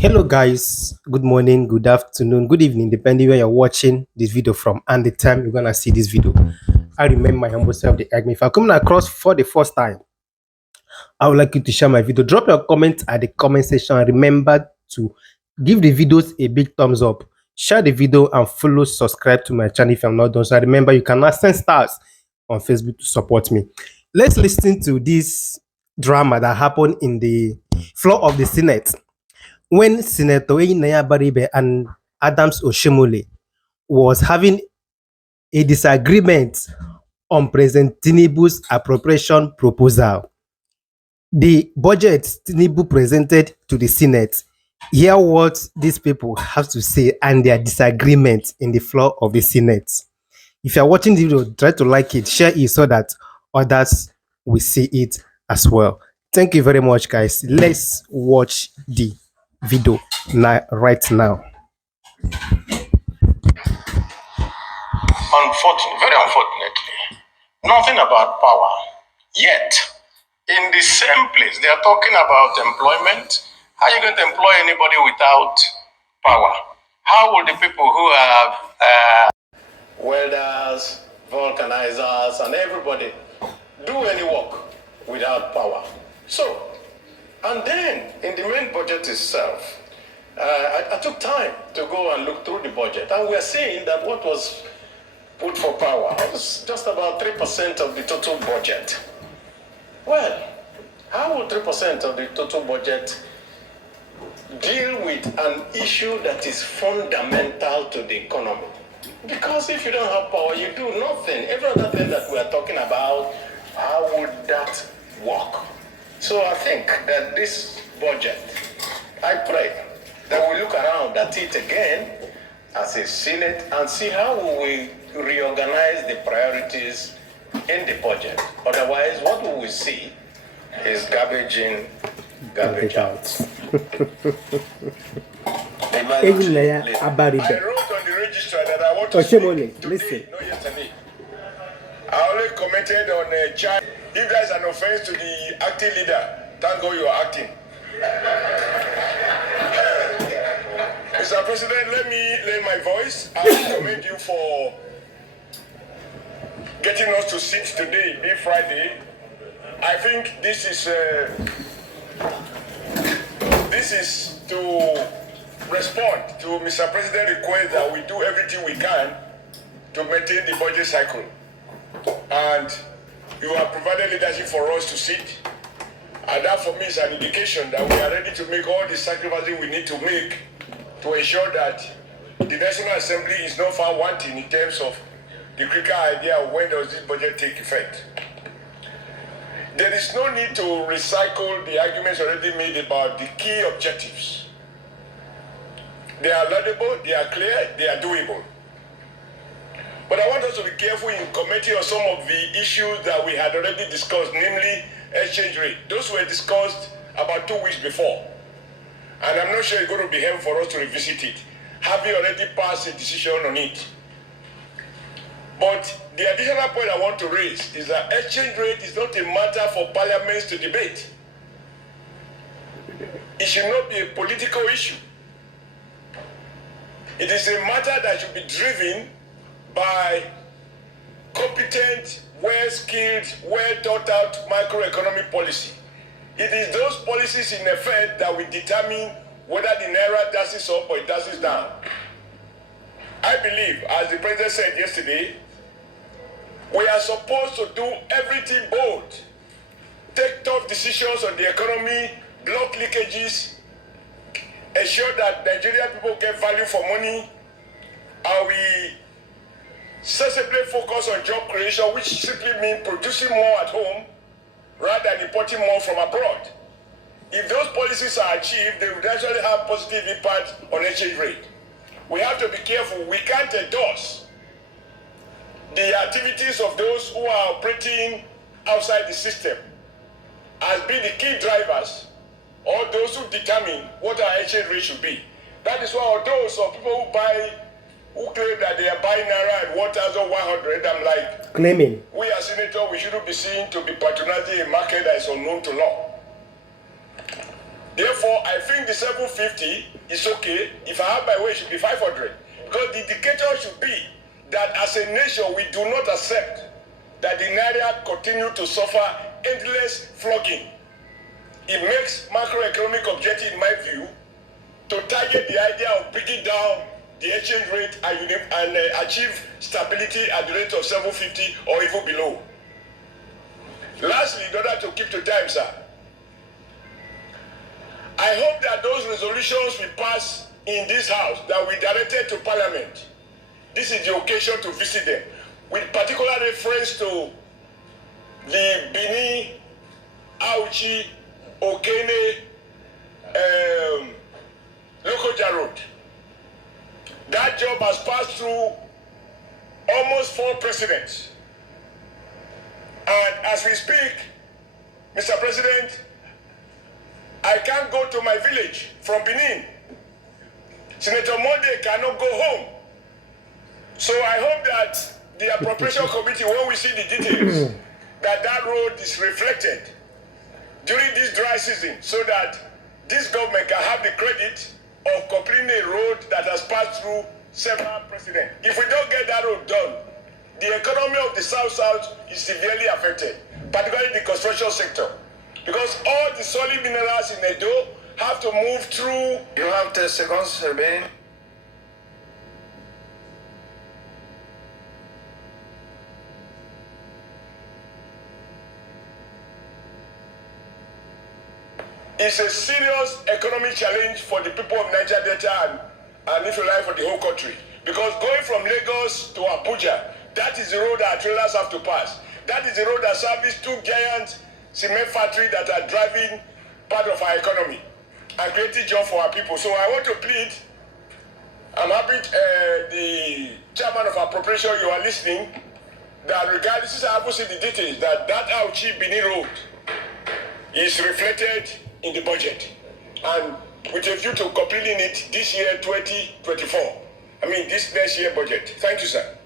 Hello guys, good morning, good afternoon, good evening, depending where you're watching this video from and the time you're gonna see this video. I remember my humble self, the Agni. If I'm coming across for the first time, I would like you to share my video. Drop your comment at the comment section and remember to give the videos a big thumbs up. Share the video and follow, subscribe to my channel if I'm not done. So remember you can now send stars on Facebook to support me. Let's listen to this drama that happened in the floor of the Senate when Senator Abaribe and Adams Oshimhole was having a disagreement on President Tinubu's appropriation proposal. The budget Tinubu presented to the Senate. Hear what these people have to say and their disagreement in the floor of the Senate. If you are watching the video, try to like it, share it so that others will see it as well. Thank you very much, guys. Let's watch the video now, right now. Very unfortunately, nothing about power. Yet, in the same place, they are talking about employment. How are you going to employ anybody without power? How will the people who have welders, vulcanizers, and everybody do any work without power? So, and then in the main budget itself, I took time to go and look through the budget, and we're seeing that what was put for power was just about 3% of the total budget. Well, how will 3% of the total budget deal with an issue that is fundamental to the economy? Because if you don't have power, you do nothing. Every other thing that we are talking about, how would that work? So I think that this budget, I pray that we look around at it again as a Senate and see how we reorganize the priorities in the budget. Otherwise, what we will see is garbage in, garbage out. Abaribe. I wrote on the register that I want to Oshimhole, speak today, listen. not yesterday. I only commented on a child. If there is an offense to the acting leader, thank God you are acting. Mr. President, let me lend my voice. I commend you for getting us to sit today, be Friday. I think this is to respond to Mr. President's request that we do everything we can to maintain the budget cycle. And you have provided leadership for us to sit. And that for me is an indication that we are ready to make all the sacrifices we need to make to ensure that the National Assembly is not found wanting in terms of the critical idea of when does this budget take effect. There is no need to recycle the arguments already made about the key objectives. They are laudable, they are clear, they are doable. But I want us to be careful in commenting on some of the issues that we had already discussed, namely exchange rate. Those were discussed about 2 weeks before. And I'm not sure it's going to be helpful for us to revisit it. Have we already passed a decision on it? But the additional point I want to raise is that exchange rate is not a matter for parliaments to debate. It should not be a political issue. It is a matter that should be driven by competent, well-skilled, well-thought-out macroeconomic policy. It is those policies in effect that will determine whether the Naira dashes up or it dashes down. I believe, as the President said yesterday, we are supposed to do everything bold. Take tough decisions on the economy, block leakages, ensure that Nigerian people get value for money, and we sensibly focus on job creation, which simply means producing more at home rather than importing more from abroad. If those policies are achieved, they will actually have positive impact on exchange rate. We have to be careful. We can't endorse the activities of those who are operating outside the system as being the key drivers or those who determine what our exchange rate should be. That is why those of people who claim that they are buying Naira at 1,100, I'm like, Claiming. we as senators, we shouldn't be seen to be patronizing a market that is unknown to law. Therefore, I think the 750 is okay. If I have my way, it should be 500. Because the indicator should be that as a nation, we do not accept that the Naira continue to suffer endless flogging. It makes macroeconomic objective, in my view, to target the idea of bringing down the exchange rate and achieve stability at the rate of 750 or even below. Lastly, in order to keep to time, sir, I hope that those resolutions we pass in this house that we directed to Parliament, this is the occasion to visit them, with particular reference to the Bini, Auchi, Okene, Lokoja Road. That job has passed through almost 4 presidents. And as we speak, Mr. President, I can't go to my village from Benin. Senator Monday cannot go home. So I hope that the appropriation committee, when we see the details, that road is reflected during this dry season so that this government can have the credit of completing a road that has passed through several presidents. If we don't get that road done, the economy of the South is severely affected, particularly the construction sector. Because all the solid minerals in Edo have to move through. You have 10 seconds remaining. It's a serious economic challenge for the people of Niger Delta and if you like, for the whole country. Because going from Lagos to Abuja, that is the road our trailers have to pass. That is the road that services 2 giant cement factories that are driving part of our economy and creating jobs for our people. So I want to plead, I'm happy the chairman of appropriation, you are listening, that regardless, since I haven't seen the details, that Auchi Bini road is reflected in the budget. And with a view to completing it this year, 2024. I mean, this next year budget. Thank you, sir.